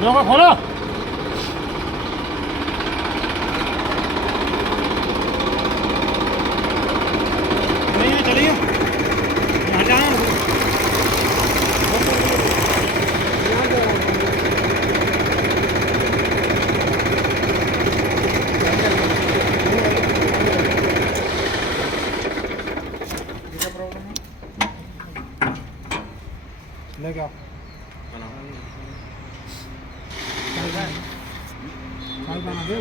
नौका खोलो नहीं चलिए यहाँ जाना लेके आओ चाय बना दे